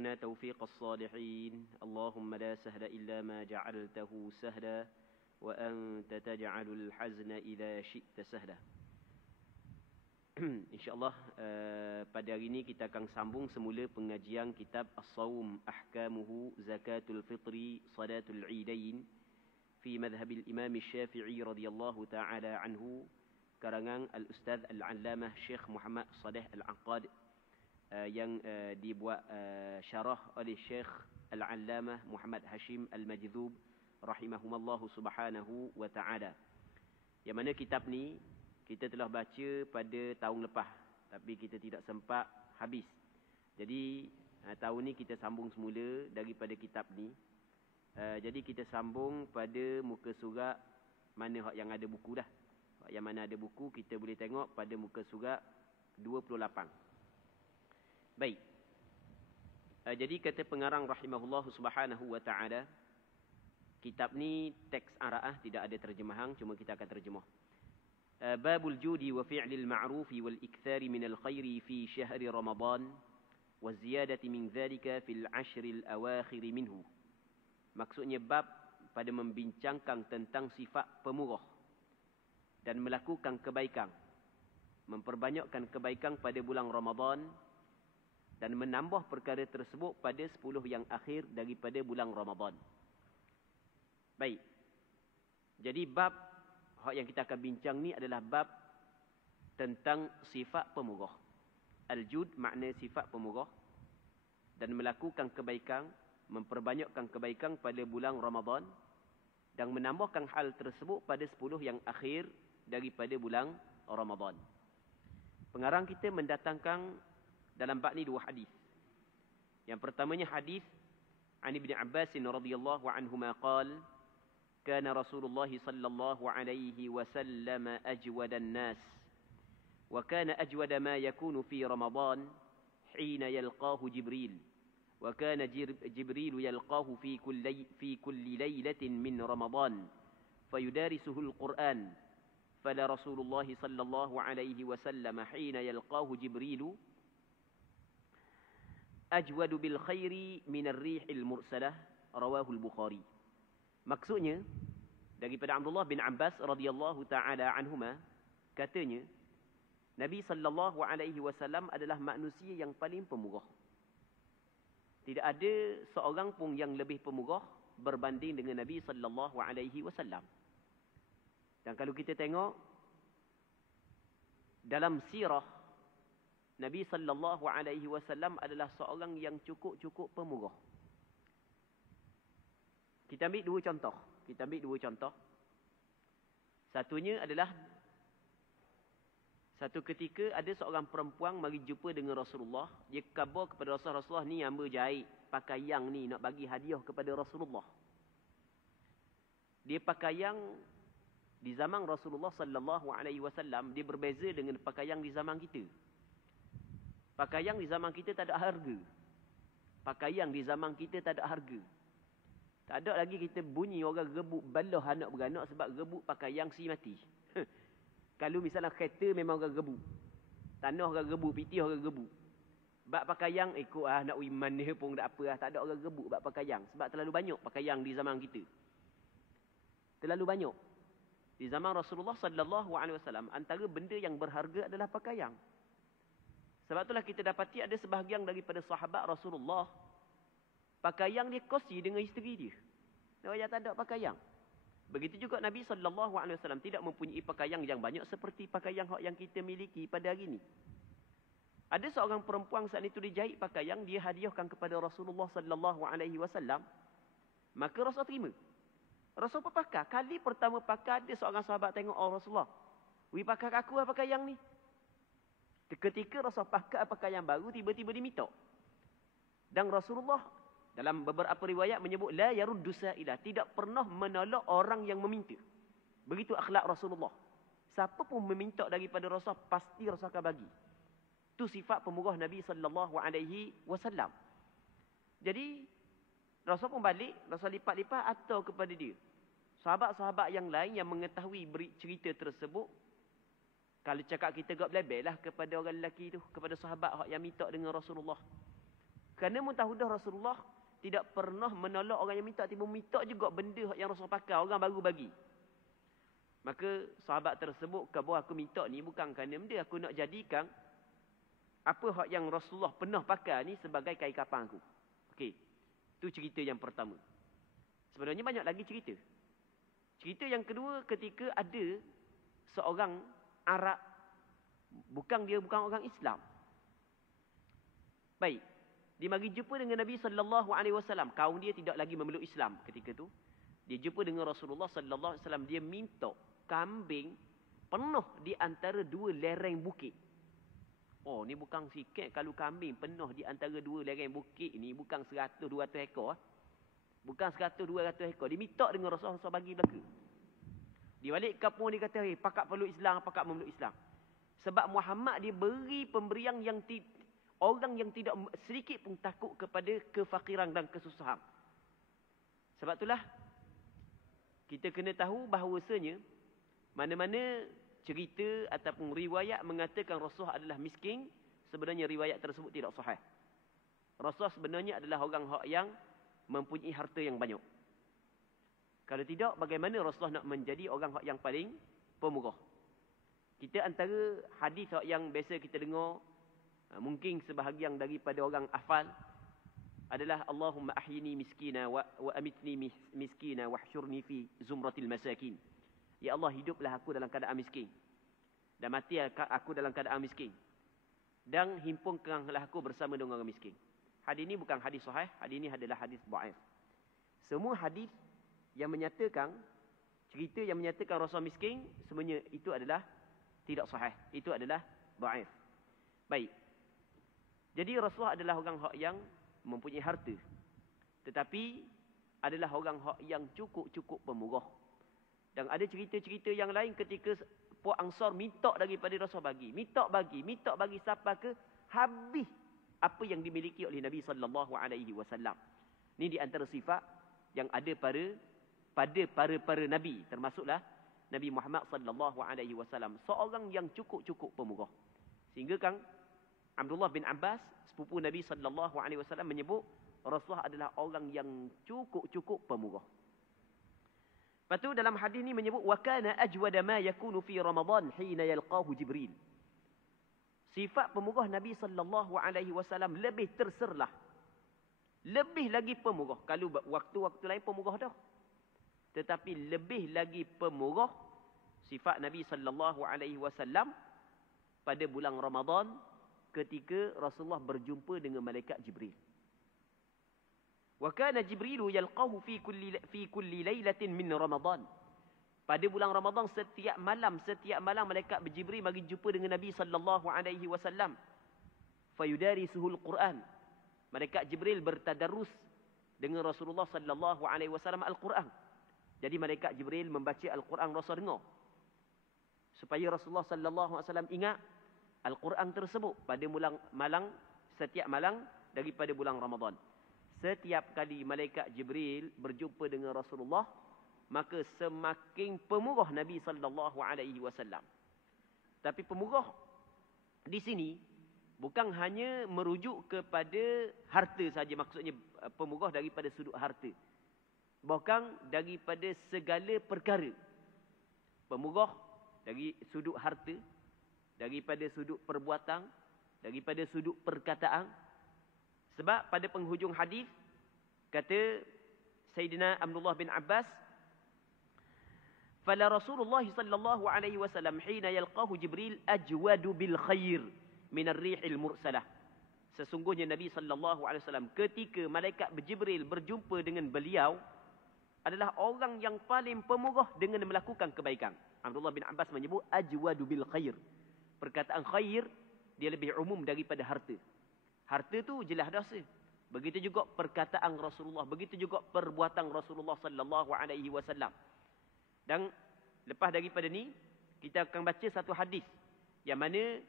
وارزقنا توفيق الصالحين اللهم لا سهل إلا ما جعلته سهلا وأنت تجعل الحزن إذا شئت سهلا. InsyaAllah pada hari ini kita akan sambung semula pengajian kitab As-Sawm Ahkamuhu Zakatul Fitri Salatul Eidain fi madhhabil Imam Syafi'i radhiyallahu ta'ala anhu, karangan Al-Ustaz Al-Allamah Syekh Muhammad Saleh Al-Aqad, yang dibuat syarah oleh Syekh Al-Allamah Muhammad Hashim Al-Majdzub rahimahumallahu subhanahu wa ta'ala. Yang mana kitab ni kita telah baca pada tahun lepas, tapi kita tidak sempat habis. Jadi tahun ni kita sambung semula daripada kitab ni. Jadi kita sambung pada muka surat mana yang ada buku dah. Yang mana ada buku kita boleh tengok pada muka surat 28. Baik. Jadi kata pengarang rahimahullah subhanahu wa ta'ala, kitab ni teks araah, tidak ada terjemahan, cuma kita akan terjemah. Babul judi wa fi'lil ma'rufi wal ikthari minal khairi fi syahri Ramadan wa ziyadati min dhalika fil ashril awakhir minhu. Maksudnya bab pada membincangkan tentang sifat pemurah dan melakukan kebaikan, memperbanyakkan kebaikan pada bulan Ramadan dan menambah perkara tersebut pada 10 yang akhir daripada bulan Ramadan. Baik. Jadi bab yang kita akan bincang ni adalah bab tentang sifat pemurah. Al-jud makna sifat pemurah dan melakukan kebaikan, memperbanyakkan kebaikan pada bulan Ramadan dan menambahkan hal tersebut pada 10 yang akhir daripada bulan Ramadan. Pengarang kita mendatangkan dalam bab ni 2 hadis. Yang pertamanya hadis an Ibn Abbas radhiyallahu anhuma qala كان رسول الله صلى الله عليه وسلم أجود الناس وكان أجود ما يكون في رمضان حين يلقاه جبريل وكان جبريل يلقاه في كل ليلة من رمضان فيدارسه القرآن فلا رسول الله صلى الله عليه وسلم حين يلقاه جبريل أجود بالخير من الريح المرسلة رواه البخاري. Maksudnya daripada Abdullah bin Abbas radhiyallahu taala anhuma, katanya Nabi sallallahu alaihi wasallam adalah manusia yang paling pemurah. Tidak ada seorang pun yang lebih pemurah berbanding dengan Nabi sallallahu alaihi wasallam. Dan kalau kita tengok dalam sirah, Nabi sallallahu alaihi wasallam adalah seorang yang cukup-cukup pemurah. Kita ambil dua contoh. Satunya adalah satu ketika ada seorang perempuan mari jumpa dengan Rasulullah. Dia khabar kepada Rasulullah, ni hamba jahit pakaian ni nak bagi hadiah kepada Rasulullah. Dia pakaian di zaman Rasulullah sallallahu alaihi wasallam dia berbeza dengan pakaian di zaman kita. Pakaian di zaman kita tak ada harga. Pakaian di zaman kita tak ada harga. Tak ada lagi kita bunyi orang rebut balah anak beranak sebab rebut pakaian si mati. Kalau misalnya kereta memang orang rebut. Tanah orang rebut, pitih orang rebut. Bab pakaian ikut nak pergi mana pun tak apa. Tak ada orang rebut bab pakaian. Sebab terlalu banyak pakaian di zaman kita. Terlalu banyak. Di zaman Rasulullah sallallahu alaihi wasallam antara benda yang berharga adalah pakaian. Sebab itulah kita dapati ada sebahagian daripada sahabat Rasulullah pakaian dia kongsi dengan isteri dia. Dia tak ada pakaian. Begitu juga Nabi SAW tidak mempunyai pakaian yang banyak seperti pakaian yang kita miliki pada hari ini. Ada seorang perempuan saat itu dijahit pakaian, dia hadiahkan kepada Rasulullah SAW. Maka Rasul terima. Rasul pun pakai. Kali pertama pakai, ada seorang sahabat tengok, oh Rasulullah, wih pakai aku pakaian ni. Ketika Rasul pakai pakaian baru, tiba-tiba diminta. Dan Rasulullah dalam beberapa riwayat menyebut la yaruddu sa'ilah, tidak pernah menolak orang yang meminta. Begitu akhlak Rasulullah. Siapa pun meminta daripada Rasul, pasti Rasul akan bagi. Itu sifat pemurah Nabi sallallahu alaihi wasallam. Jadi Rasul pun balik, Rasul lipat-lipat atau kepada dia. Sahabat-sahabat yang lain yang mengetahui cerita tersebut, kalau cakap kita gak belebel lah kepada orang lelaki tu, kepada sahabat yang minta dengan Rasulullah. Kerana mutahudah Rasulullah tidak pernah menolak orang yang minta, tiba minta juga benda yang Rasulullah pakai, orang baru bagi. Maka sahabat tersebut kata, bahawa aku minta ni bukan kerana benda, aku nak jadikan apa hak yang Rasulullah pernah pakai ni sebagai kain kafan aku. Okey. Itu cerita yang pertama. Sebenarnya banyak lagi cerita. Cerita yang kedua, ketika ada seorang Arab, bukan orang Islam. Baik. Dia mari jumpa dengan Nabi sallallahu alaihi wasallam. Kaum dia tidak lagi memeluk Islam ketika tu. Dia jumpa dengan Rasulullah sallallahu alaihi wasallam, dia minta kambing penuh di antara dua lereng bukit. Oh, ni bukan sikit kalau kambing penuh di antara dua lereng bukit ni, bukan 100-200 ekor. Bukan 100-200 ekor. Dia minta dengan Rasulullah bagi belaka. Dia balik kampung, dia kata, pakak peluk Islam, pakak memeluk Islam. Sebab Muhammad dia beri pemberian yang orang yang tidak sedikit pun takut kepada kefakiran dan kesusahan. Sebab itulah kita kena tahu bahawasanya mana-mana cerita ataupun riwayat mengatakan Rasulullah adalah miskin, sebenarnya riwayat tersebut tidak sahih. Rasulullah sebenarnya adalah orang yang mempunyai harta yang banyak. Kalau tidak, bagaimana Rasulullah nak menjadi orang yang paling pemurah? Kita antara hadis yang biasa kita dengar, mungkin sebahagian daripada orang hafal, adalah Allahumma ahyini miskina wa amitni miskina wahsyurni fi zumratil masakin. Ya Allah, hiduplah aku dalam keadaan miskin dan mati aku dalam keadaan miskin, dan himpunkanlah aku bersama dengan orang miskin. Hadis ini bukan hadis sahih, hadis ini adalah hadis dhaif. Semua hadis yang menyatakan, cerita yang menyatakan Rasul miskin, semuanya itu adalah tidak sahih, itu adalah dhaif. Baik. Jadi Rasulullah adalah orang yang mempunyai harta, tetapi adalah orang yang cukup pemurah. Dan ada cerita-cerita yang lain ketika puak Ansar minta daripada Rasul bagi, minta bagi sampai ke habis apa yang dimiliki oleh Nabi sallallahu alaihi wasallam. Ini di antara sifat yang ada pada para nabi, termasuklah Nabi Muhammad sallallahu alaihi wasallam, seorang yang cukup pemurah. Sehingga kan Abdullah bin Abbas, sepupu Nabi sallallahu alaihi wasallam, menyebut Rasulullah adalah orang yang cukup pemurah. Lepas tu dalam hadis ni menyebut wa kana ajwada ma yakunu fi Ramadan hina yalqahu Jibril. Sifat pemurah Nabi sallallahu alaihi wasallam lebih terserlah. Lebih lagi pemurah. Kalau waktu-waktu lain pemurah dah. Tetapi lebih lagi pemurah sifat Nabi sallallahu alaihi wasallam pada bulan Ramadan ketika Rasulullah berjumpa dengan malaikat Jibril. Wa kana Jibrilu yalqahu fi kulli lailatin min Ramadan. Pada bulan Ramadan setiap malam malaikat Jibril bagi jumpa dengan Nabi sallallahu alaihi wasallam. Fayudarisuhul Quran. Malaikat Jibril bertadarus dengan Rasulullah sallallahu alaihi wasallam Al-Quran. Jadi malaikat Jibril membaca Al-Quran, Rasul dengar. Supaya Rasulullah sallallahu alaihi wasallam ingat Al-Quran tersebut pada setiap malam daripada bulan Ramadan. Setiap kali malaikat Jibril berjumpa dengan Rasulullah, maka semakin pemurah Nabi sallallahu alaihi wasallam. Tapi pemurah di sini bukan hanya merujuk kepada harta saja, maksudnya pemurah daripada sudut harta. Bahkan daripada segala perkara. Pemurah dari sudut harta, daripada sudut perbuatan, daripada sudut perkataan. Sebab pada penghujung hadis kata Sayyidina Abdullah bin Abbas, "Fala Rasulullah sallallahu alaihi wasallam hina yalqahu Jibril ajwadu bil khair min ar-rihil mursalah." Sesungguhnya Nabi sallallahu alaihi wasallam ketika malaikat Jibril berjumpa dengan beliau adalah orang yang paling pemurah dengan melakukan kebaikan. Abdullah bin Abbas menyebut ajwadu bil khair. Perkataan khair dia lebih umum daripada harta. Harta tu jelas dosa. Begitu juga perkataan Rasulullah, begitu juga perbuatan Rasulullah sallallahu alaihi wasallam. Dan lepas daripada ni kita akan baca satu hadis yang mana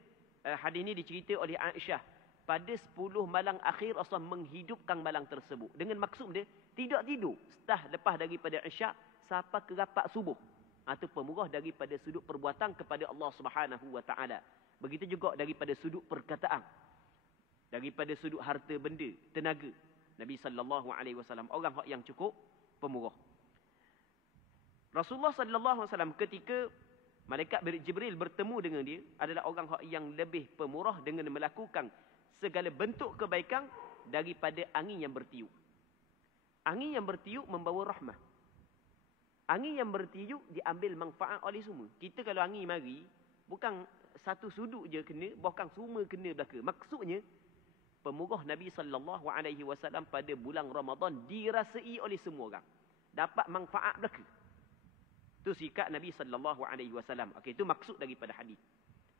hadis ni dicerita oleh Aisyah. Pada 10 malam akhir Rasulullah menghidupkan malam tersebut. Dengan maksud dia tidak tidur setelah lepas daripada Isyak sampai ke rapat subuh. Itu pemurah daripada sudut perbuatan kepada Allah Subhanahu wa taala. Begitu juga daripada sudut perkataan. daripada sudut harta benda, tenaga. Nabi sallallahu alaihi wasallam orang yang cukup pemurah. Rasulullah sallallahu alaihi wasallam ketika malaikat Jibril bertemu dengan dia adalah orang yang lebih pemurah dengan melakukan segala bentuk kebaikan daripada angin yang bertiup. Angin yang bertiup membawa rahmah. Angin yang bertiup diambil manfaat oleh semua. Kita kalau angin mari, bukan satu sudut je kena, bahkan semua kena belaka. Maksudnya, pemurah Nabi sallallahu alaihi wasallam pada bulan Ramadan dirasai oleh semua orang. Dapat manfaat belaka. Itu sikap Nabi sallallahu alaihi wasallam. Okey, itu maksud daripada hadis.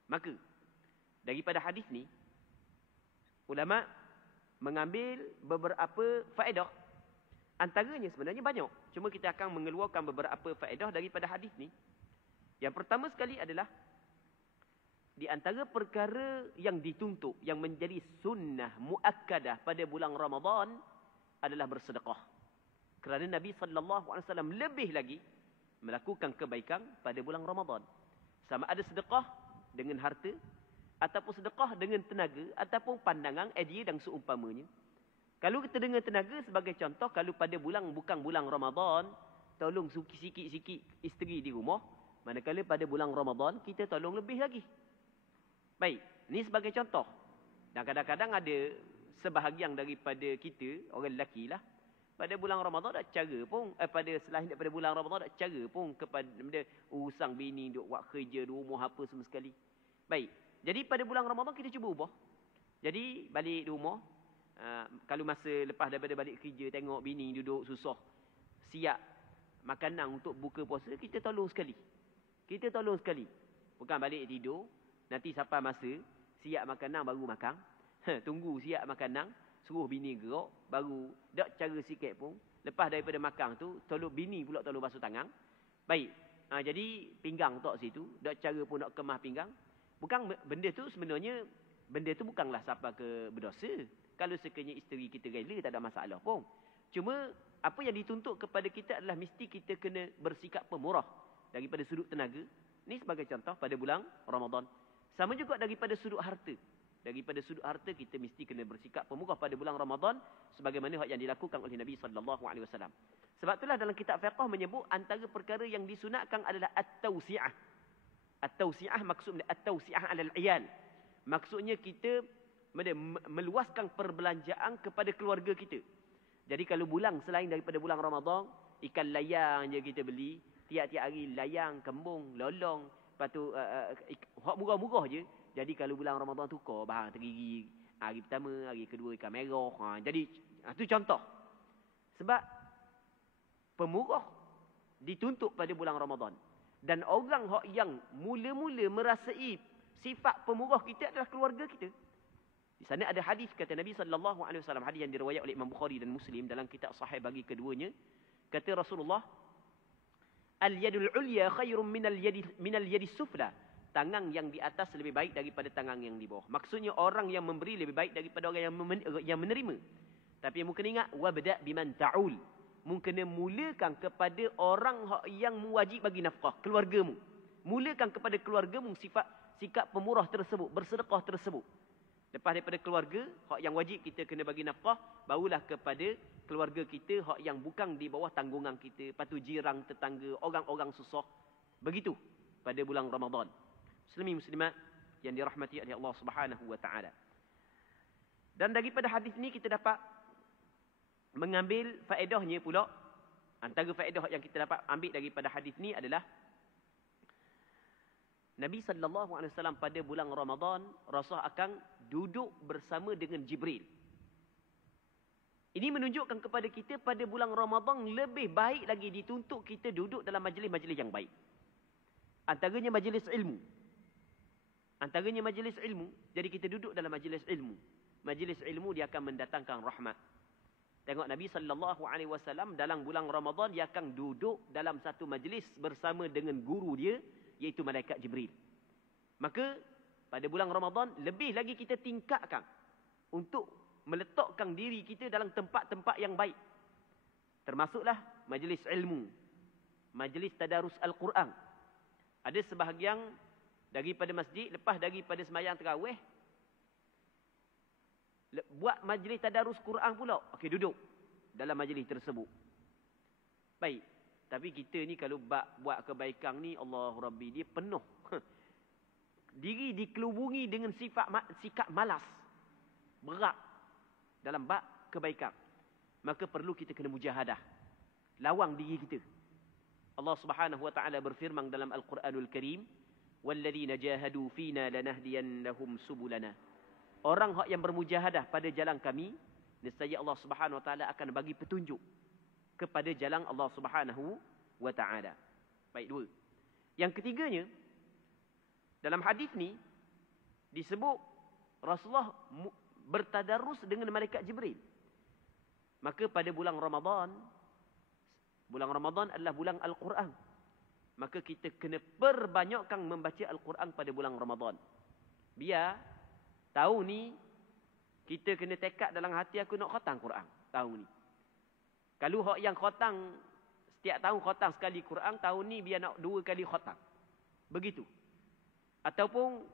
Maka daripada hadis ni ulama mengambil beberapa faedah. Antaranya sebenarnya banyak. Cuma kita akan mengeluarkan beberapa faedah daripada hadis ni. Yang pertama sekali adalah di antara perkara yang dituntut, yang menjadi sunnah muakkadah pada bulan Ramadan adalah bersedekah. Kerana Nabi sallallahu alaihi wasallam lebih lagi melakukan kebaikan pada bulan Ramadan. Sama ada sedekah dengan harta, ataupun sedekah dengan tenaga, ataupun pandangan, idea dan seumpamanya. Kalau kita dengan tenaga, sebagai contoh, kalau pada bukan bulan Ramadan, tolong sikit-sikit isteri di rumah. Manakala pada bulan Ramadan, kita tolong lebih lagi. Baik, ini sebagai contoh. Dan kadang-kadang ada sebahagian daripada kita, orang lelaki lah, pada bulan Ramadan tak cara pun, selain daripada bulan Ramadan tak cara pun kepada urusang bini, duk buat kerja di rumah apa semua sekali. Baik, jadi pada bulan Ramadan kita cuba ubah. Jadi balik di rumah, kalau masa lepas daripada balik kerja, tengok bini duduk susah, siap makanan untuk buka puasa, kita tolong sekali. Kita tolong sekali. Bukan balik tidur, nanti sampai masa siap makanan baru makan. Tunggu siap makanan, suruh bini gerak, baru tak cara sikit pun. Lepas daripada makan tu, tolong bini pula tolong basuh tangan. Baik, jadi pinggang tak situ, tak cara pun nak kemah pinggang. Bukan benda tu sebenarnya, benda tu bukanlah siapa ke berdosa. Kalau sekiranya isteri kita rela, tak ada masalah pun. Cuma, apa yang dituntut kepada kita adalah mesti kita kena bersikap pemurah daripada sudut tenaga. Ini sebagai contoh pada bulan Ramadan. Sama juga daripada sudut harta. Daripada sudut harta, kita mesti kena bersikap pemurah pada bulan Ramadan sebagaimana yang dilakukan oleh Nabi sallallahu alaihi wasallam. Sebab itulah dalam kitab fiqh menyebut antara perkara yang disunatkan adalah at-tausi'ah. At-tausi'ah maksudnya at-tausi'ah 'alal 'iyal. Maksudnya kita meluaskan perbelanjaan kepada keluarga kita. Jadi kalau bulan selain daripada bulan Ramadan, ikan layang je kita beli, tiap-tiap hari layang, kembung, lolong, lepas tu hak murah-murah je. Jadi kalau bulan Ramadan tukar bahan tergigi, hari pertama, hari kedua ikan merah. Jadi itu contoh. Sebab pemurah dituntut pada bulan Ramadan. Dan orang yang mula-mula merasai sifat pemurah kita adalah keluarga kita. Di sana ada hadis kata Nabi sallallahu alaihi wasallam, hadis yang diriwayatkan oleh Imam Bukhari dan Muslim dalam kitab sahih bagi keduanya. Kata Rasulullah, al-yadul ulya khairun minal yadi sufla. Tangan yang di atas lebih baik daripada tangan yang di bawah. Maksudnya orang yang memberi lebih baik daripada orang yang menerima. Tapi mu kena ingat, wabda biman ta'ul. Mu kena mulakan kepada orang yang wajib bagi nafkah, keluargamu. Mulakan kepada keluargamu sikap pemurah tersebut, bersedekah tersebut. Lepas daripada keluarga, hak yang wajib kita kena bagi nafkah, barulah kepada keluarga kita, hak yang bukan di bawah tanggungan kita, lepas tu jirang, tetangga, orang-orang susah. Begitu pada bulan Ramadan. Muslimin muslimat yang dirahmati oleh Allah Subhanahu wa taala. Dan daripada hadis ni kita dapat mengambil faedahnya pula. Antara faedah yang kita dapat ambil daripada hadis ni adalah Nabi sallallahu alaihi wasallam pada bulan Ramadan Rasul akan duduk bersama dengan Jibril. Ini menunjukkan kepada kita pada bulan Ramadan lebih baik lagi dituntut kita duduk dalam majlis-majlis yang baik. Antaranya majlis ilmu. Antaranya majlis ilmu, jadi kita duduk dalam majlis ilmu. Majlis ilmu dia akan mendatangkan rahmat. Tengok Nabi sallallahu alaihi wasallam dalam bulan Ramadan dia akan duduk dalam satu majlis bersama dengan guru dia, iaitu malaikat Jibril. Maka pada bulan Ramadan lebih lagi kita tingkatkan untuk meletakkan diri kita dalam tempat-tempat yang baik. Termasuklah majlis ilmu, majlis tadarus Al-Quran. Ada sebahagian daripada masjid lepas daripada sembahyang tarawih, Buat majlis tadarus Quran pula. Okey, duduk dalam majlis tersebut. Baik. Tapi kita ni kalau buat kebaikan ni, Allah Rabbi, dia penuh. Diri dikelubungi dengan sikap malas. Berat dalam bab kebaikan. Maka perlu kita kena mujahadah. Lawang diri kita. Allah Subhanahu wa taala berfirman dalam Al-Quranul Karim, "Walladzina jahadu fina lanahdiyannahum subulana." Orang yang bermujahadah pada jalan kami, nescaya Allah Subhanahu wa taala akan bagi petunjuk kepada jalan Allah Subhanahu wa taala. Baik, dua. Yang ketiganya, dalam hadis ni disebut Rasulullah bertadarus dengan malaikat Jibril. Maka pada bulan Ramadan adalah bulan Al-Quran. Maka kita kena perbanyakkan membaca Al-Quran pada bulan Ramadan. Biar tahun ni kita kena tekad dalam hati, aku nak khatam Quran tahun ni. Kalau hak yang khatam setiap tahun khatam sekali Quran, tahun ni biar nak 2 kali khatam. Begitu. Ataupun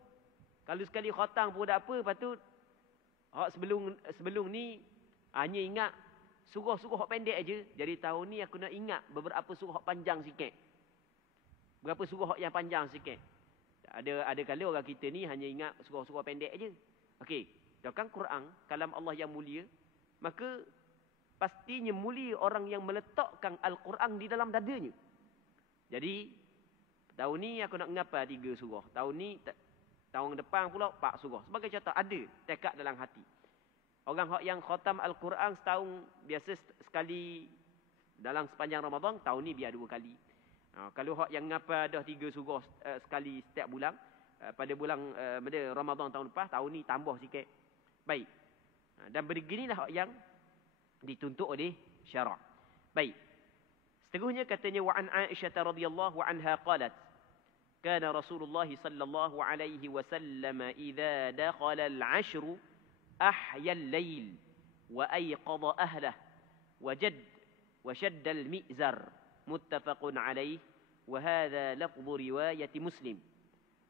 kalau sekali khatam pun tak apa, patut hak sebelum ni hanya ingat surah-surah hak pendek aja. Jadi tahun ni aku nak ingat beberapa surah hak panjang sikit. Berapa surah hak yang panjang sikit. Ada kala orang kita ni hanya ingat surah-surah pendek aja. Okey, kan Quran kalam Allah yang mulia, maka pastinya mulia orang yang meletakkan Al-Quran di dalam dadanya. Jadi tahun ni aku nak ngapa 3 surah. Tahun depan pula 4 surah. Sebagai contoh, ada tekad dalam hati. Orang yang khatam Al-Quran setahun biasa sekali dalam sepanjang Ramadan, tahun ni biar 2 kali. Kalau hak yang ngapa dah 3 surah sekali setiap bulan, pada bulan Ramadan tahun lepas, tahun ni tambah sikit. Baik. Dan beginilah hak yang dituntut oleh syarak. Baik. Seterusnya katanya, wa an Aisyah radhiyallahu anha qalat, kana Rasulullah sallallahu alaihi wasallam idza dakhala al-'ashr ahya al-lail wa ayqadha ahlihi wa shadda al-mi'zar. Muttafaqun alaih, wa hadha lafdhu riwayat Muslim.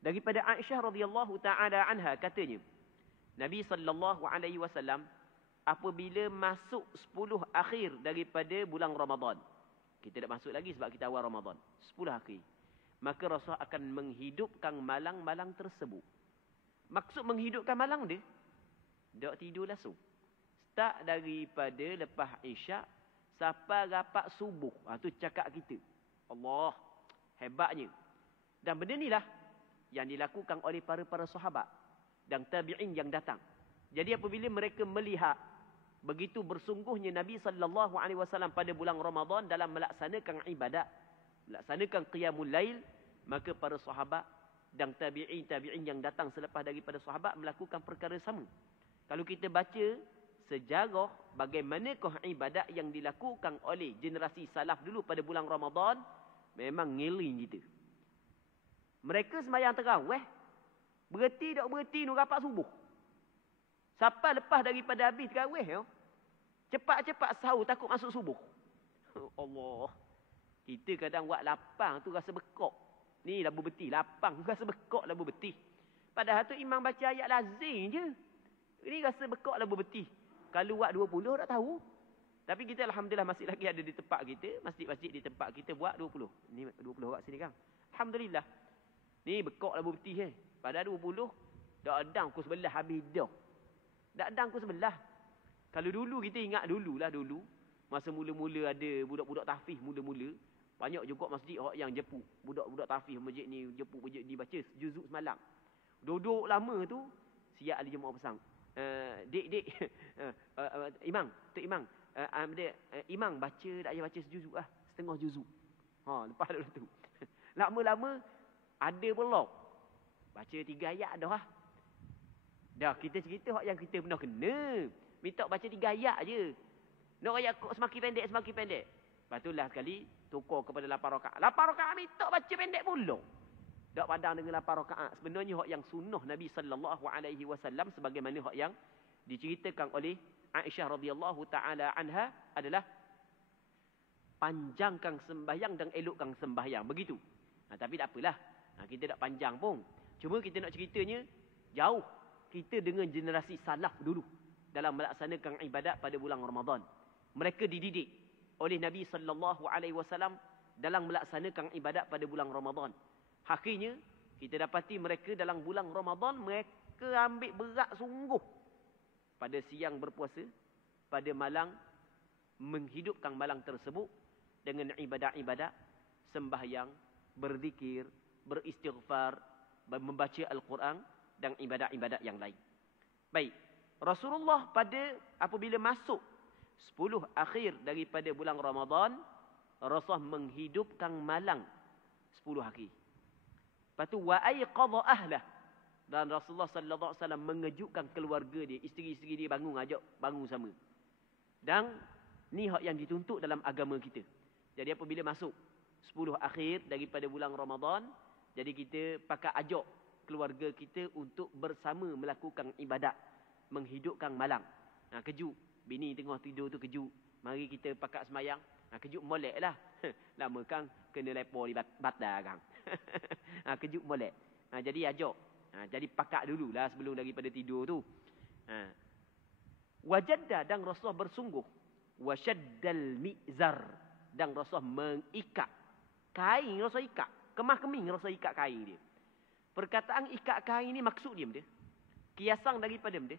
Daripada Aisyah radhiyallahu taala anha katanya, Nabi sallallahu alaihi wasallam apabila masuk 10 akhir daripada bulan Ramadan, kita tak masuk lagi sebab kita awal Ramadan, 10 akhir, maka Rasul akan menghidupkan malang-malang tersebut. Maksud menghidupkan malang dia, tak tidur langsung. Start daripada lepas Isyak sampai rapat subuh. Tu cakap kita. Allah, hebatnya. Dan benda inilah yang dilakukan oleh para sahabat dan tabi'in yang datang. Jadi apabila mereka melihat begitu bersungguhnya Nabi sallallahu alaihi wasallam pada bulan Ramadan dalam melaksanakan ibadat, melaksanakan qiyamul lail, maka para sahabat dan tabi'in yang datang selepas daripada sahabat melakukan perkara sama. Kalau kita baca sejarah bagaimanakah ibadat yang dilakukan oleh generasi salaf dulu pada bulan Ramadan, memang ngiling kita. Mereka sembahyang tarawih, berhenti nu rapat subuh. Sampai lepas daripada habis tarawih, cepat-cepat sahur takut masuk subuh. Allah. Kita kadang buat lapang tu rasa bekok. Ni labu betih, lapang rasa bekok labu betih. Padahal tu imam baca ayat lazim je. Ini rasa bekok labu betih. Kalau buat 20 tak tahu. Tapi kita alhamdulillah masih lagi ada di tempat kita, masjid-masjid di tempat kita buat 20. Ni 20 kat sini kan. Alhamdulillah. Ni bekok labu betih Padahal 20 dak adang ku sebelah habis dah. Dak adang ku sebelah. Kalau dulu kita ingat dulu masa mula-mula ada budak-budak tahfiz mula-mula, banyak juga masjid yang jepuk. Budak-budak tahfiz masjid ni jepuk masjid ni baca juzuk semalam. Duduk lama tu siap ahli jemaah pasang. Dek imam, tok imam, imam baca tak payah baca sejuzuk setengah juzuk. Lepas tu. Lama-lama ada pula baca 3 ayat dah. Dah kita cerita hak yang kita pernah kena. Minta baca 3 ayat je. Nak ayat semakin pendek. Lepas tu lah sekali tukar kepada 8 rakaat. 8 rakaat minta baca pendek pula. Tak padang dengan 8 rakaat. Sebenarnya hak yang sunnah Nabi sallallahu alaihi wasallam sebagaimana hak yang diceritakan oleh Aisyah radhiyallahu taala anha adalah panjangkan sembahyang dan elokkan sembahyang. Begitu. Tapi tak apalah. Kita tak panjang pun. Cuma kita nak ceritanya jauh kita dengan generasi salaf dulu. dalam melaksanakan ibadat pada bulan Ramadan. Mereka dididik oleh Nabi sallallahu alaihi wasallam dalam melaksanakan ibadat pada bulan Ramadan. Akhirnya kita dapati mereka dalam bulan Ramadan mereka ambil berat sungguh pada siang berpuasa, pada malam menghidupkan malam tersebut dengan ibadat-ibadat, sembahyang, berzikir, beristighfar, membaca Al-Quran dan ibadat-ibadat yang lain. Baik, Rasulullah pada apabila masuk 10 akhir daripada bulan Ramadan, Rasulullah menghidupkan malam 10 hari. Lepas tu wa aiqadha ahlah, dan Rasulullah sallallahu alaihi wasallam mengejutkan keluarga dia, isteri-isteri dia bangun sama. Dan ni hak yang dituntut dalam agama kita. Jadi apabila masuk 10 akhir daripada bulan Ramadan, jadi kita pakai ajak keluarga kita untuk bersama melakukan ibadat, menghidupkan malam. Kejut, bini tengah tidur tu kejut, mari kita pakai semayang. Kejut molek lah. Lama kan kena lepo di batal kan. Kejut molek. Jadi ajak. Jadi pakak dululah sebelum daripada tidur tu. Wajadda, dan Rasulullah bersungguh. Wasyaddal mi'zar, dan Rasulullah mengikat kain. Rasulullah ikat. Kemah-keming Rasulullah ikat kain dia. Perkataan ikat kain ni maksud dia benda. Kiasan daripada benda.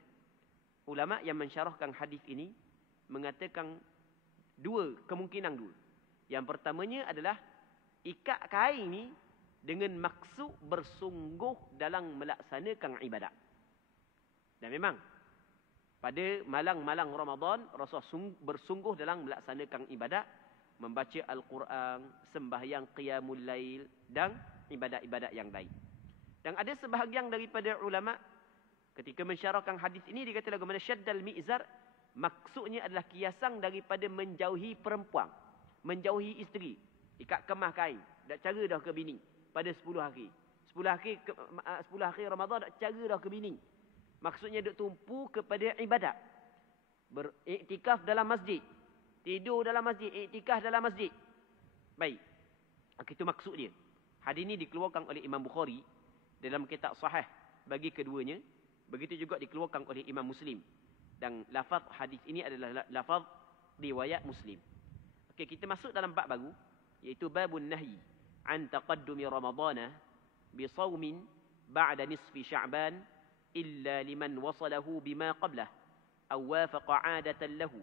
Ulama yang mensyarahkan hadis ini mengatakan kemungkinan dua. Yang pertamanya adalah ikat kain ni dengan maksud bersungguh dalam melaksanakan ibadat. Dan memang pada malam-malam Ramadan Rasulullah bersungguh dalam melaksanakan ibadat, membaca Al-Quran, sembahyang qiyamul lail dan ibadat-ibadat yang lain. Dan ada sebahagian daripada ulama ketika mensyarahkan hadis ini, dia kata bagaimana syaddal mi'zar, maksudnya adalah kiasan daripada menjauhi perempuan, menjauhi isteri, ikat kemah kain, dak cara dah ke bini pada 10 hari. 10 hari Ramadan dak cara dah ke bini. Maksudnya duk tumpu kepada ibadat. Beriktikaf dalam masjid, tidur dalam masjid, iktikaf dalam masjid. Baik. Itu maksud dia. Hadis ini dikeluarkan oleh Imam Bukhari dalam kitab Sahih bagi keduanya. Begitu juga dikeluarkan oleh Imam Muslim. Dan lafaz hadis ini adalah lafaz riwayat Muslim. Okey, kita masuk dalam bab baru, iaitu babun nahyi an taqaddumi ramadana bi shaumin ba'da nisfi sya'ban illa liman wasalahu bima qablah aw wafaqa 'adatan lahu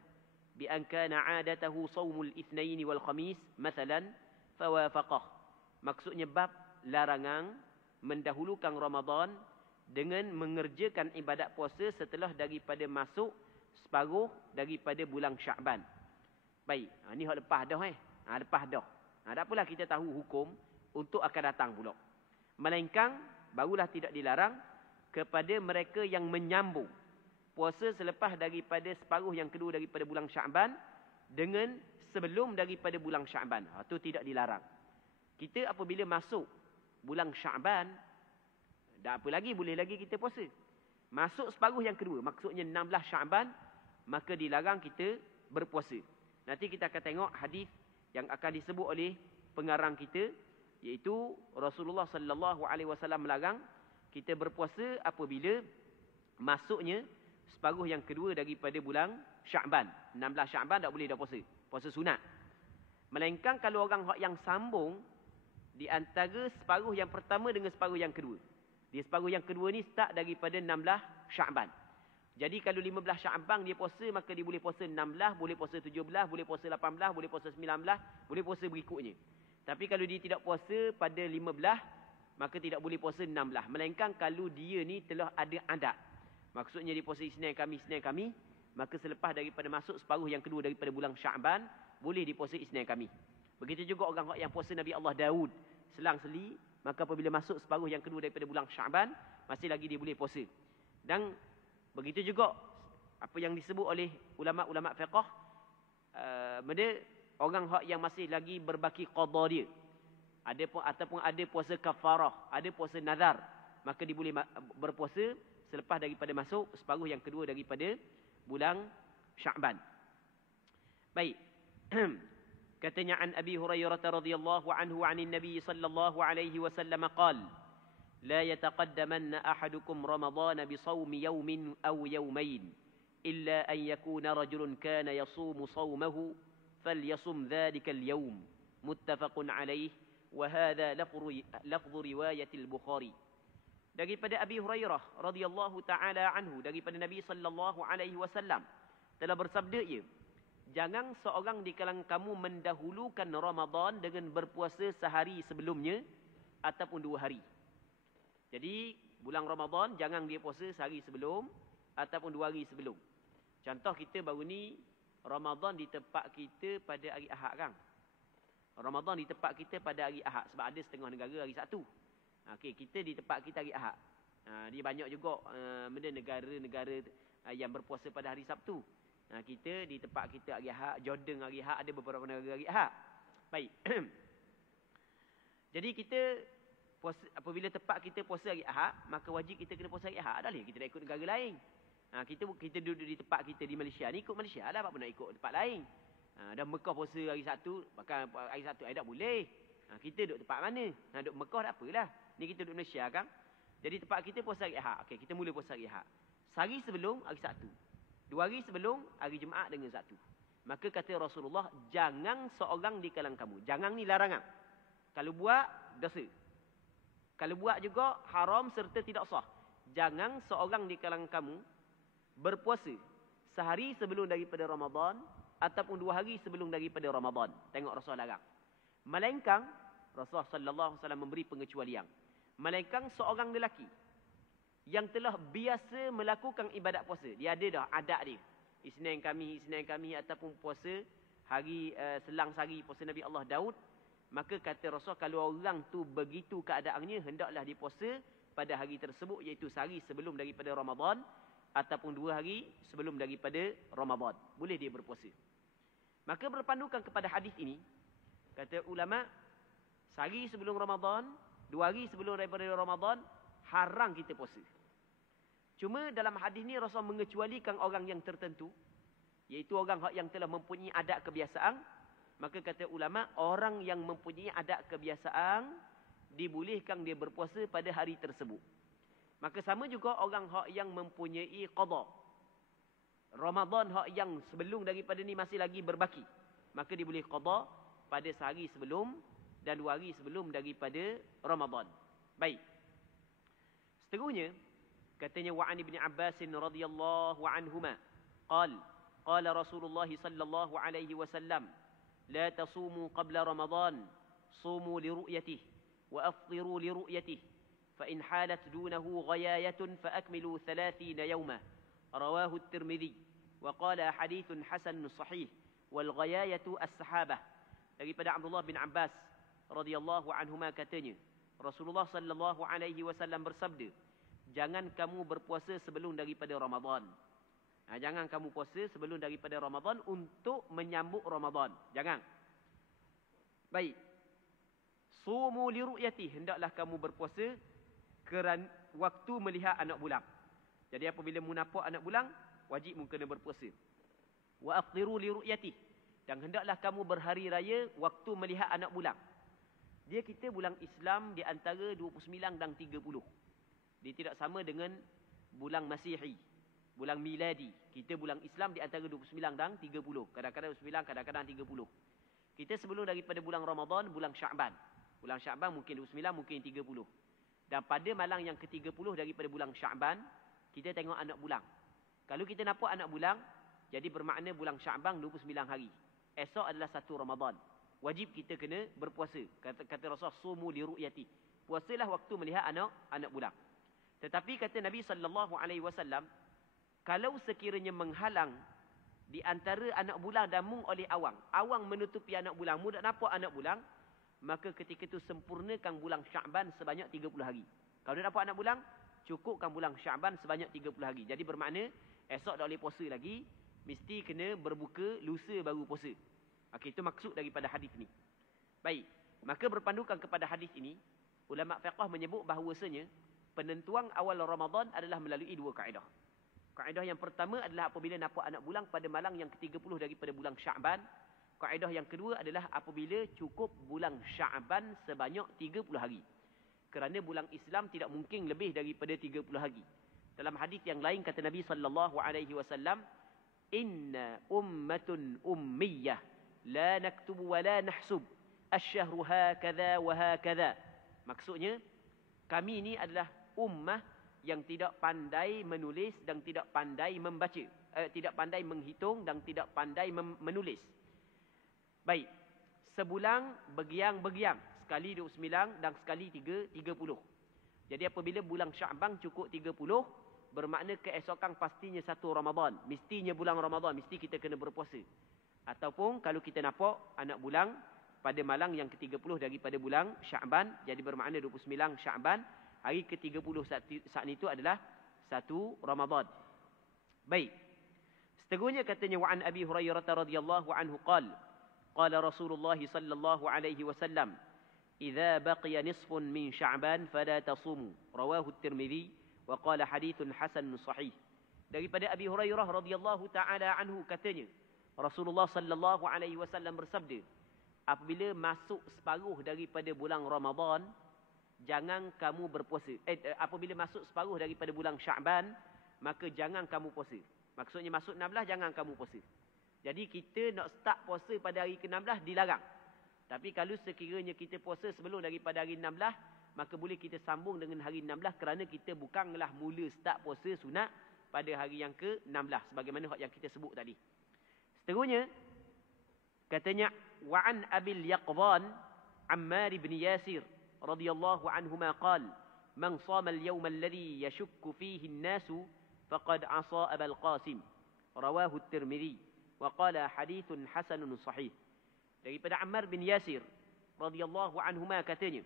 bi an kana 'adatahu shaumul itsnain wal khamis mathalan fawafaqah. Maksudnya bab larangan mendahulukan Ramadan dengan mengerjakan ibadat puasa setelah daripada masuk separuh daripada bulan Sya'ban. Baik, ni hak lepas dah lepas dah. Tak apalah kita tahu hukum untuk akan datang pula. Melainkan barulah tidak dilarang kepada mereka yang menyambung puasa selepas daripada separuh yang kedua daripada bulan Sya'ban dengan sebelum daripada bulan Sya'ban. Itu tidak dilarang. Kita apabila masuk bulan Sya'ban, tak apa lagi, boleh lagi kita puasa. Masuk separuh yang kedua, maksudnya 16 Sya'ban, maka dilarang kita berpuasa. Nanti kita akan tengok hadis yang akan disebut oleh pengarang kita, iaitu Rasulullah sallallahu alaihi wasallam melarang kita berpuasa apabila masuknya separuh yang kedua daripada bulan Sya'ban. 16 Sya'ban tak boleh dah puasa. Puasa sunat. Melainkan kalau orang yang sambung di antara separuh yang pertama dengan separuh yang kedua. Di separuh yang kedua ni start daripada 16 Sya'ban. Jadi kalau 15 Sya'ban dia puasa, maka dia boleh puasa 16, boleh puasa 17, boleh puasa 18, boleh puasa 19, boleh puasa berikutnya. Tapi kalau dia tidak puasa pada 15, maka tidak boleh puasa 16. Melainkan kalau dia ni telah ada adat. Maksudnya dia puasa Isnin Khamis, maka selepas daripada masuk separuh yang kedua daripada bulan Sya'ban, boleh dia puasa Isnin Khamis. Begitu juga orang yang puasa Nabi Allah Daud selang-seli, maka apabila masuk separuh yang kedua daripada bulan Sya'ban, masih lagi dia boleh puasa. Dan begitu juga apa yang disebut oleh ulama-ulama fiqh, orang yang masih lagi berbaki qada dia, ataupun ada puasa kafarah, ada puasa nazar, maka dia boleh berpuasa selepas daripada masuk separuh yang kedua daripada bulan Sya'ban. Baik. Katanya an Abi Hurairah radhiyallahu anhu 'anil Nabi sallallahu alaihi wasallam qala la yataqaddamanna ahadukum ramadana bi shaumi yawmin aw yawmayn إلا أن يكون رجل كان يصوم صومه فليصم ذلك اليوم متفق عليه وهذا لفظ رواية البخاري. Daripada Abi Hurairah radhiyallahu taala anhu, daripada Nabi sallallahu alaihi wasallam telah bersabda ia, jangan seorang di kalangan kamu mendahulukan Ramadan dengan berpuasa sehari sebelumnya ataupun 2 hari. Jadi bulan Ramadan jangan dia puasa sehari sebelum ataupun 2 hari sebelum. Contoh kita baru ni Ramadan di tempat kita pada hari Ahad kan. Ramadan di tempat kita pada hari Ahad sebab ada setengah negara hari Sabtu. Okey, kita di tempat kita hari Ahad. Dia banyak juga benda negara-negara yang berpuasa pada hari Sabtu. Kita di tempat kita hari Ahad, Jordan hari Ahad, ada beberapa negara hari Ahad. Baik. Jadi kita puasa, apabila tempat kita puasa hari Ahad, maka wajib kita kena puasa hari Ahad. Tak boleh kita nak ikut negara lain. Kita duduk di tempat kita di Malaysia ni, ikut Malaysia lah, apa nak ikut tempat lain. Dan Mekah puasa hari Sabtu, bahkan hari Sabtu tak boleh. Kita duduk tempat mana? Duduk Mekah tak apalah. Ni kita duduk Malaysia kan. Jadi tempat kita puasa hari Ahad. Okey, kita mula puasa hari Ahad. Sehari sebelum hari Sabtu. 2 hari sebelum hari Jumaat dengan Sabtu. Maka kata Rasulullah, jangan seorang di kalangan kamu. Jangan ni larangan. Kalau buat, dosa. Kalau buat juga, haram serta tidak sah. Jangan seorang di kalangan kamu berpuasa sehari sebelum daripada Ramadan ataupun 2 hari sebelum daripada Ramadan. Tengok Rasulullah larang. Melainkan Rasulullah sallallahu alaihi wasallam memberi pengecualian. Melainkan seorang lelaki yang telah biasa melakukan ibadat puasa. Dia ada dah adat dia. Isnin kami ataupun puasa hari selang sehari puasa Nabi Allah Daud. Maka kata Rasul, kalau orang tu begitu keadaannya, hendaklah dia puasa pada hari tersebut, iaitu sehari sebelum daripada Ramadan ataupun 2 hari sebelum daripada Ramadan. Boleh dia berpuasa. Maka berpandukan kepada hadis ini, kata ulama, sehari sebelum Ramadan, 2 hari sebelum daripada Ramadan, haram kita puasa. Cuma dalam hadis ni Rasul mengecualikan orang yang tertentu, iaitu orang yang telah mempunyai adat kebiasaan. Maka kata ulama, orang yang mempunyai adat kebiasaan dibolehkan dia berpuasa pada hari tersebut. Maka sama juga orang yang mempunyai qada. Ramadan yang sebelum daripada ni masih lagi berbaki, maka dia boleh qada pada sehari sebelum dan 2 hari sebelum daripada Ramadan. Baik. Seterusnya, katanya wa'an ibn Abbas radhiyallahu anhuma, qala Rasulullah sallallahu alaihi wasallam, la tasumu qabla Ramadan, sumu li ru'yatihi wa afṭiru li ru'yatihi, fa in halat dunahu ghayayatun fa akmilu 30 yawma. Rawahu at-Tirmidzi wa qala hadithun hasan sahih wal ghayayatu as-sahabah. Daripada Abdullah bin Abbas radhiyallahu anhuma katanya, Rasulullah sallallahu alaihi wasallam bersabda, jangan kamu berpuasa sebelum daripada Ramadan. Jangan kamu puasa sebelum daripada Ramadan untuk menyambut Ramadan. Jangan. Baik. Sumu li ru'yati, hendaklah kamu berpuasa kerana waktu melihat anak bulan. Jadi apabila mu nampak anak bulan, wajib mu kena berpuasa. Wa afṭiru li ru'yati, dan hendaklah kamu berhari raya waktu melihat anak bulan. Dia kita bulan Islam di antara 29 dan 30. Dia tidak sama dengan bulan Masihi, bulan miladi. Kita bulan Islam di antara 29 dan 30. Kadang-kadang 29, kadang-kadang 30. Kita sebelum daripada bulan Ramadan, bulan Sya'ban. Bulan Sya'ban mungkin 29, mungkin 30. Dan pada malam yang ke-30 daripada bulan Sya'ban, kita tengok anak bulan. Kalau kita nampak anak bulan, jadi bermakna bulan Sya'ban 29 hari. Esok adalah 1 Ramadan. Wajib kita kena berpuasa. Kata Rasulullah, sumu li ru'yati. Puasalah waktu melihat anak bulan. Tetapi kata Nabi sallallahu alaihi wasallam, kalau sekiranya menghalang di antara anak bulan dan mung oleh awang, awang menutupi anak bulan, mu tak nampak anak bulan, maka ketika itu sempurnakan bulan Sya'ban sebanyak 30 hari. Kalau dia nampak anak bulan, cukupkan bulan Sya'ban sebanyak 30 hari. Jadi bermakna esok tak boleh puasa lagi, mesti kena berbuka, lusa baru puasa. Okey, itu maksud daripada hadis ini. Baik, maka berpandukan kepada hadis ini, ulama fiqh menyebut bahawasanya penentuan awal Ramadan adalah melalui 2 kaedah. Kaedah yang pertama adalah apabila nampak anak bulan pada malam yang ke-30 daripada bulan Sya'ban. Kaedah yang kedua adalah apabila cukup bulan Sya'ban sebanyak 30 hari. Kerana bulan Islam tidak mungkin lebih daripada 30 hari. Dalam hadis yang lain kata Nabi sallallahu alaihi wasallam, "Inna ummatun ummiyah, la naktubu wa la nahsub. Asy-syahru hakadha wa hakadha." Maksudnya, kami ini adalah ummah yang tidak pandai menulis dan tidak pandai membaca, tidak pandai menghitung dan tidak pandai menulis. Baik, sebulan bergiang-bergiang, sekali 29 dan sekali 30. Jadi apabila bulan Syaban cukup 30, bermakna keesokan pastinya 1 Ramadan. Mestinya bulan Ramadan, mesti kita kena berpuasa. Ataupun kalau kita nampak anak bulan pada malam yang ke-30 daripada bulan Syaban, jadi bermakna 29 Syaban, hari ke-30 saat itu adalah 1 Ramadan. Baik. Seterusnya katanya, wa an Abi Hurairah radhiyallahu anhu qala Rasulullah sallallahu alaihi wasallam, "Idza baqiya nisfun min Sya'ban fala tasumu." Rawahu At-Tirmidzi wa qala haditsun hasan sahih. Daripada Abi Hurairah radhiyallahu taala anhu katanya, Rasulullah sallallahu alaihi wasallam bersabda, apabila masuk separuh daripada bulan Ramadan, jangan kamu berpuasa. Apabila masuk separuh daripada bulan Syaban, maka jangan kamu puasa. Maksudnya masuk 16, jangan kamu puasa. Jadi kita nak start puasa pada hari ke-16 dilarang. Tapi kalau sekiranya kita puasa sebelum daripada hari 16, maka boleh kita sambung dengan hari 16 kerana kita bukanlah mula start puasa sunat pada hari yang ke-16 sebagaimana yang kita sebut tadi. Seterusnya katanya, wa an Abil Yaqdhan Ammar bin Yasir radhiyallahu anhuma qala, man shama al-yawma alladhi yashukku fihi an-nasu faqad asa Abul Qasim. Rawahu At-Tirmidzi wa qala hadithun hasanun sahih. Daripada Ammar bin Yasir radhiyallahu anhuma katanya,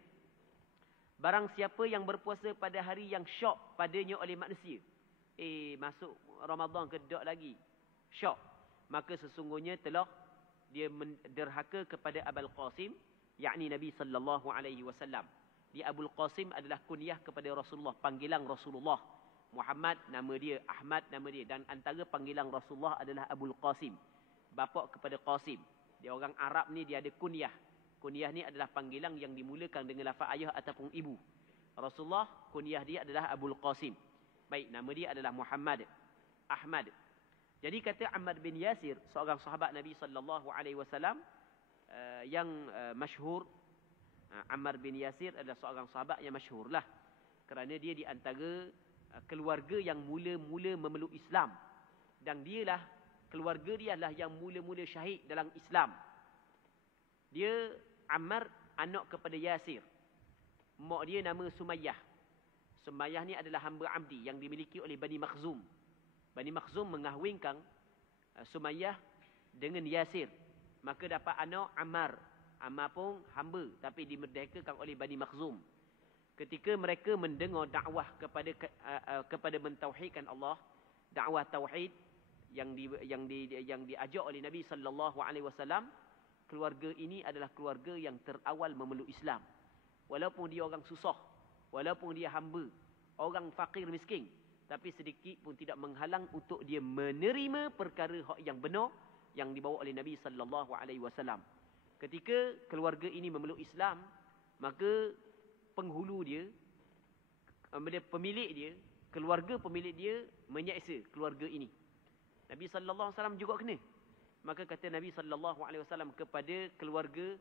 barang siapa yang berpuasa pada hari yang syok padanya oleh manusia, masuk Ramadan ke tak lagi, syok, maka sesungguhnya telah dia derhaka kepada Abul Qasim, yakni Nabi sallallahu alaihi wasallam. Di Abul Qasim adalah kunyah kepada Rasulullah, panggilan Rasulullah. Muhammad nama dia, Ahmad nama dia, dan antara panggilan Rasulullah adalah Abul Qasim, bapa kepada Qasim. Dia orang Arab ni, dia ada kunyah. Kunyah ni adalah panggilan yang dimulakan dengan lafaz ayah ataupun ibu. Rasulullah kunyah dia adalah Abul Qasim. Baik, nama dia adalah Muhammad Ahmad. Jadi kata Ammar bin Yasir, seorang sahabat Nabi sallallahu alaihi wasallam yang masyhur. Ammar bin Yasir adalah seorang sahabat yang masyhur lah, kerana dia di antara keluarga yang mula-mula memeluk Islam, dan dialah keluarga dia adalah yang mula-mula syahid dalam Islam. Dia Ammar anak kepada Yasir. Mak dia nama Sumayyah. Sumayyah ni adalah hamba abdi yang dimiliki oleh Bani Makhzum. Bani Makhzum mengahwinkan Sumayyah dengan Yasir, maka dapat anak Ammar. Ammar pun hamba tapi dimerdekakan oleh Bani Makhzum. Ketika mereka mendengar dakwah kepada mentauhidkan Allah, dakwah tauhid yang diajak oleh Nabi sallallahu alaihi wasallam, keluarga ini adalah keluarga yang terawal memeluk Islam. Walaupun dia orang susah, walaupun dia hamba, orang fakir miskin, tapi sedikit pun tidak menghalang untuk dia menerima perkara hak yang benar yang dibawa oleh Nabi sallallahu alaihi wasallam. Ketika keluarga ini memeluk Islam, maka penghulu dia, pemilik dia, keluarga pemilik dia menyeksa keluarga ini. Nabi sallallahu alaihi wasallam juga kena. Maka kata Nabi sallallahu alaihi wasallam kepada keluarga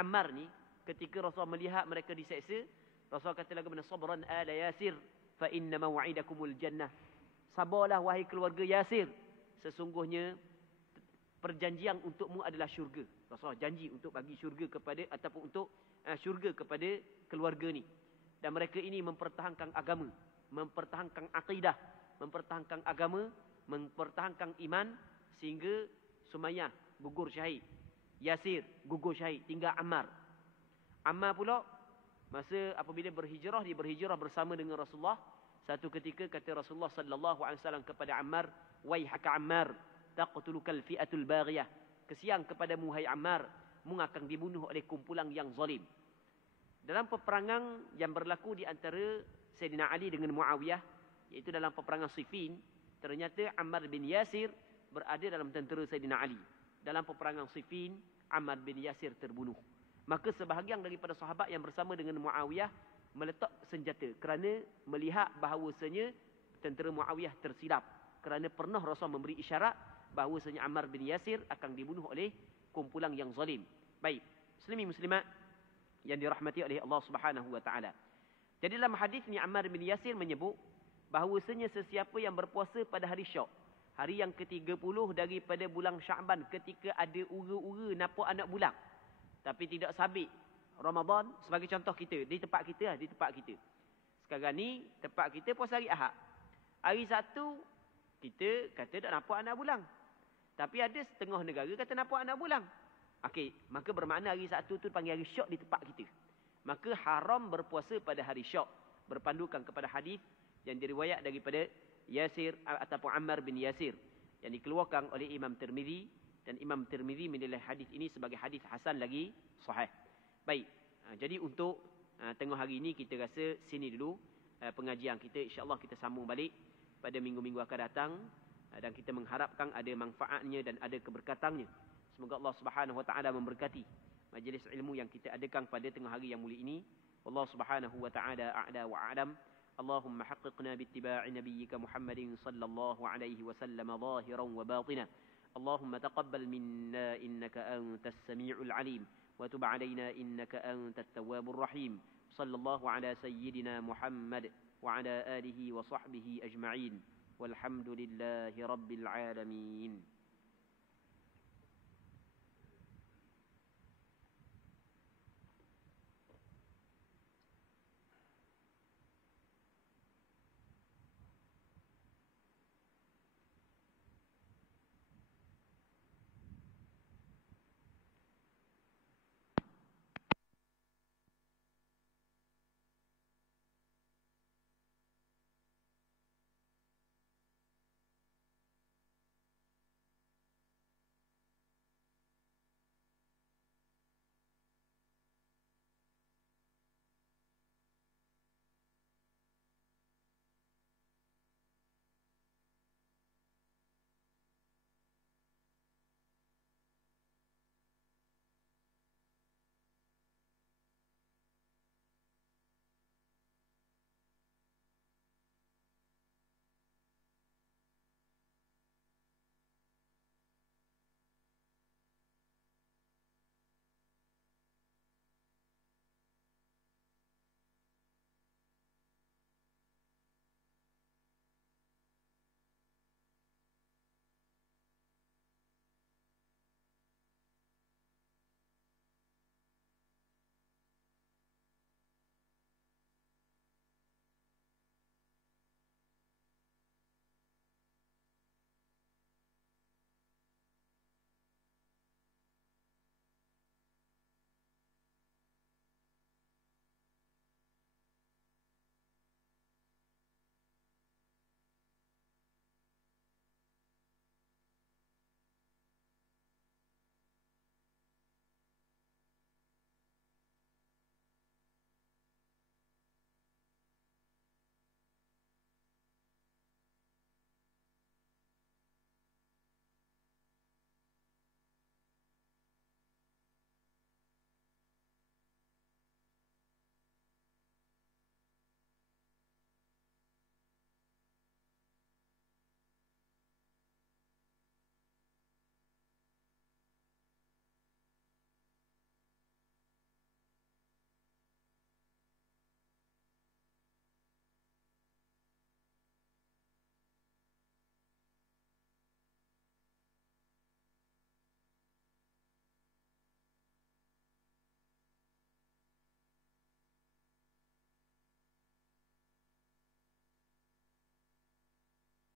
Ammar ni, ketika Rasul melihat mereka diseksa, Rasul kata lagi, sabran ala Yasir fa inna maw'idakumul jannah. Sabarlah wahai keluarga Yasir, sesungguhnya perjanjian untukmu adalah syurga. Rasul janji untuk bagi syurga kepada, ataupun untuk syurga kepada keluarga ni. Dan mereka ini mempertahankan agama, mempertahankan akidah, mempertahankan agama, mempertahankan iman, sehingga Sumayyah gugur syahid, Yasir gugur syahid, tinggal Ammar. Ammar pula masa apabila berhijrah, dia berhijrah bersama dengan Rasulullah. Satu ketika kata Rasulullah sallallahu alaihi wasallam kepada Ammar, "Waihaka Ammar, taqtulukal fi'atul baghiyah." Kesian kepadamu hai Ammar, mu akan dibunuh oleh kumpulan yang zalim. Dalam peperangan yang berlaku di antara Sayyidina Ali dengan Muawiyah, iaitu dalam peperangan Siffin, ternyata Ammar bin Yasir berada dalam tentera Sayyidina Ali. Dalam peperangan Siffin, Ammar bin Yasir terbunuh. Maka sebahagian daripada sahabat yang bersama dengan Muawiyah meletak senjata kerana melihat bahawasanya tentera Muawiyah tersilap kerana pernah Rasul memberi isyarat bahawasanya Ammar bin Yasir akan dibunuh oleh kumpulan yang zalim. Baik, muslimin muslimat yang dirahmati oleh Allah Subhanahu wa taala. Jadi dalam hadis ni Ammar bin Yasir menyebut bahawasanya sesiapa yang berpuasa pada hari Syok, hari yang ke-30 daripada bulan Syaban, ketika ada ura-ura nampak anak bulan tapi tidak sabit Ramadan, sebagai contoh kita di tempat kita sekarang ni tempat kita puasa hari Ahad, hari Sabtu kita kata tak nampak anak bulan, tapi ada setengah negara kata nampak anak bulan. Okey, maka bermakna hari Sabtu tu panggil hari Syok di tempat kita. Maka haram berpuasa pada hari Syok, berpandukan kepada hadis yang diriwayat daripada Yasir ataupun Ammar bin Yasir yang dikeluarkan oleh Imam Tirmizi, dan Imam Tirmizi menilai hadis ini sebagai hadis hasan lagi sahih. Baik, jadi untuk tengah hari ini kita rasa sini dulu pengajian kita. InsyaAllah kita sambung balik pada minggu-minggu akan datang, dan kita mengharapkan ada manfaatnya dan ada keberkatannya. Semoga Allah Subhanahu wa taala memberkati majlis ilmu yang kita adakan pada tengah hari yang mulia ini. Wallahu Subhanahu wa taala a'la wa a'lam. اللهم حققنا باتباع نبيك محمد صلى الله عليه وسلم ظاهرا وباطنا. اللهم تقبل منا إنك أنت السميع العليم وتب علينا إنك أنت التواب الرحيم. صلى الله على سيدنا محمد وعلى آله وصحبه أجمعين والحمد لله رب العالمين.